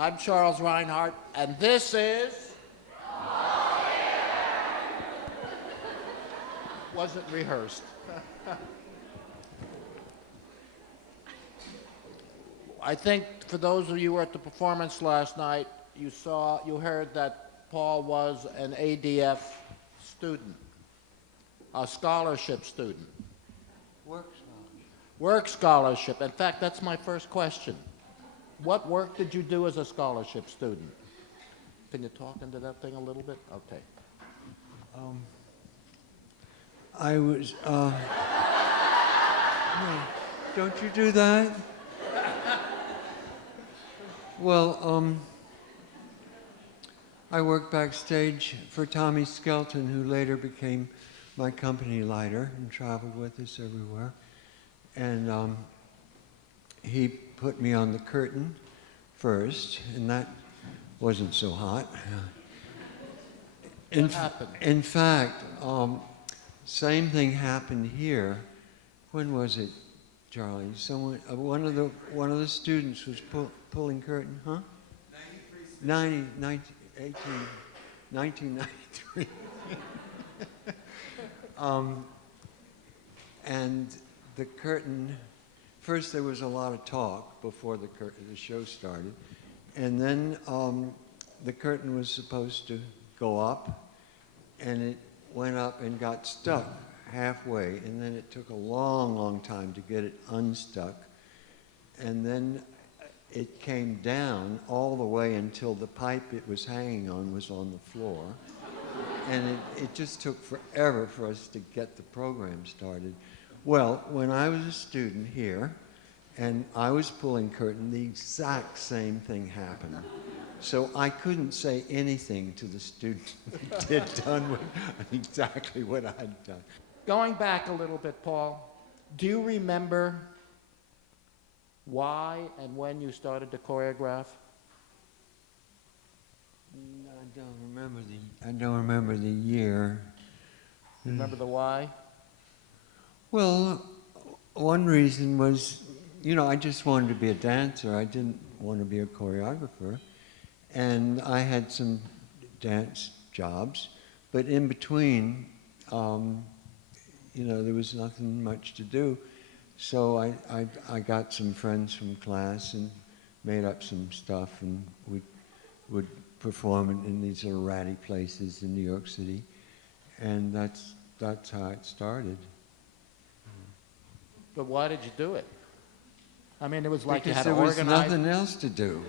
I'm Charles Reinhart, and this is... Wasn't rehearsed. I think for those of you who were at the performance last night, you heard that Paul was an ADF student, a scholarship student. Work scholarship. Work scholarship. In fact, that's my first question. What work did you do as a scholarship student? Can you talk into that thing a little bit? Okay. I was, no, don't you do that? Well, I worked backstage for Tommy Skelton, who later became my company lighter and traveled with us everywhere. And he put me on the curtain first, and that wasn't so hot. What happened? In fact, same thing happened here. When was it, Charlie? Someone, one of the students was pulling curtain, huh? 1993. And the curtain, first there was a lot of talk before the show started, and then the curtain was supposed to go up, and it went up and got stuck halfway, and then it took a long, long time to get it unstuck, and then it came down all the way until the pipe it was hanging on was on the floor, and it just took forever for us to get the program started. Well, when I was a student here, and I was pulling curtain, the exact same thing happened. So I couldn't say anything to the student who had done exactly what I'd done. Going back a little bit, Paul, do you remember why and when you started to choreograph? I don't remember the year. Remember the why? Well, one reason was, I just wanted to be a dancer. I didn't want to be a choreographer. And I had some dance jobs, but in between, there was nothing much to do. So I got some friends from class and made up some stuff, and we would perform in these little ratty places in New York City, and that's how it started. But why did you do it? I mean, it was like because you had to organize... there was nothing else to do.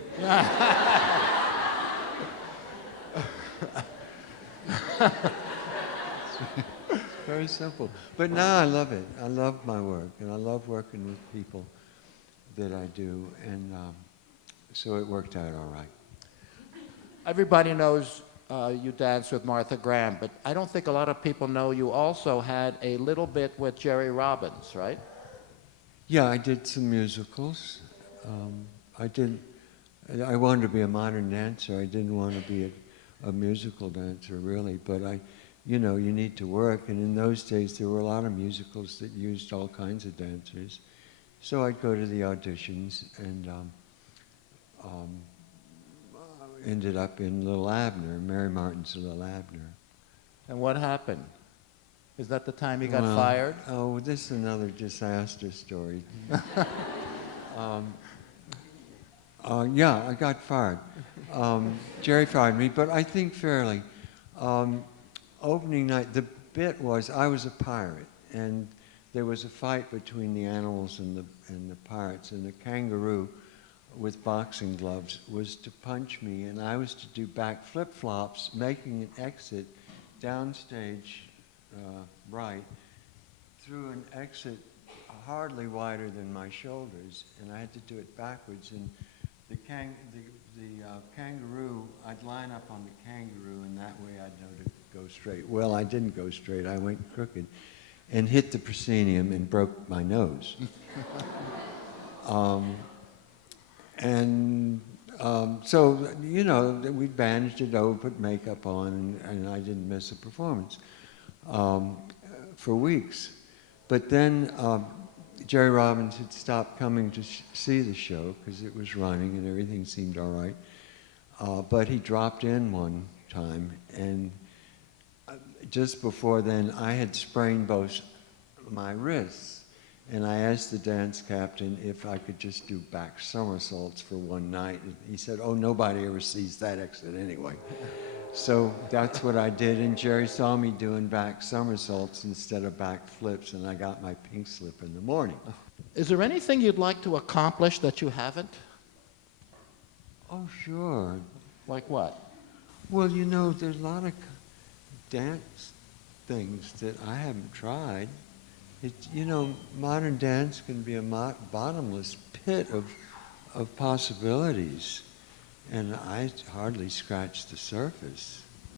Very simple. But now I love it. I love my work, and I love working with people that I do, and so it worked out all right. Everybody knows you danced with Martha Graham, but I don't think a lot of people know you also had a little bit with Jerry Robbins, right? Yeah, I did some musicals. I wanted to be a modern dancer. I didn't want to be a musical dancer, really, but you need to work, and in those days there were a lot of musicals that used all kinds of dancers. So I'd go to the auditions and ended up in Little Abner, Mary Martin's Little Abner. And what happened? Is that the time you got fired? Oh, this is another disaster story. Yeah, I got fired. Jerry fired me, but I think fairly. Opening night, the bit was I was a pirate, and there was a fight between the animals and the pirates, and the kangaroo with boxing gloves was to punch me, and I was to do back flip-flops, making an exit downstage right through an exit hardly wider than my shoulders, and I had to do it backwards. And the kangaroo, I'd line up on the kangaroo, and that way I'd know to go straight. Well, I didn't go straight. I went crooked and hit the proscenium and broke my nose. So, we bandaged it over, put makeup on, and I didn't miss a performance for weeks. But then Jerry Robbins had stopped coming to see the show because it was running and everything seemed all right. but he dropped in one time, and just before then, I had sprained both my wrists, and I asked the dance captain if I could just do back somersaults for one night. And he said, "Oh, nobody ever sees that exit anyway." So that's what I did, and Jerry saw me doing back somersaults instead of back flips, and I got my pink slip in the morning. Is there anything you'd like to accomplish that you haven't? Oh, sure. Like what? Well, you know, there's a lot of dance things that I haven't tried. You know, modern dance can be a bottomless pit of possibilities, and I hardly scratched the surface.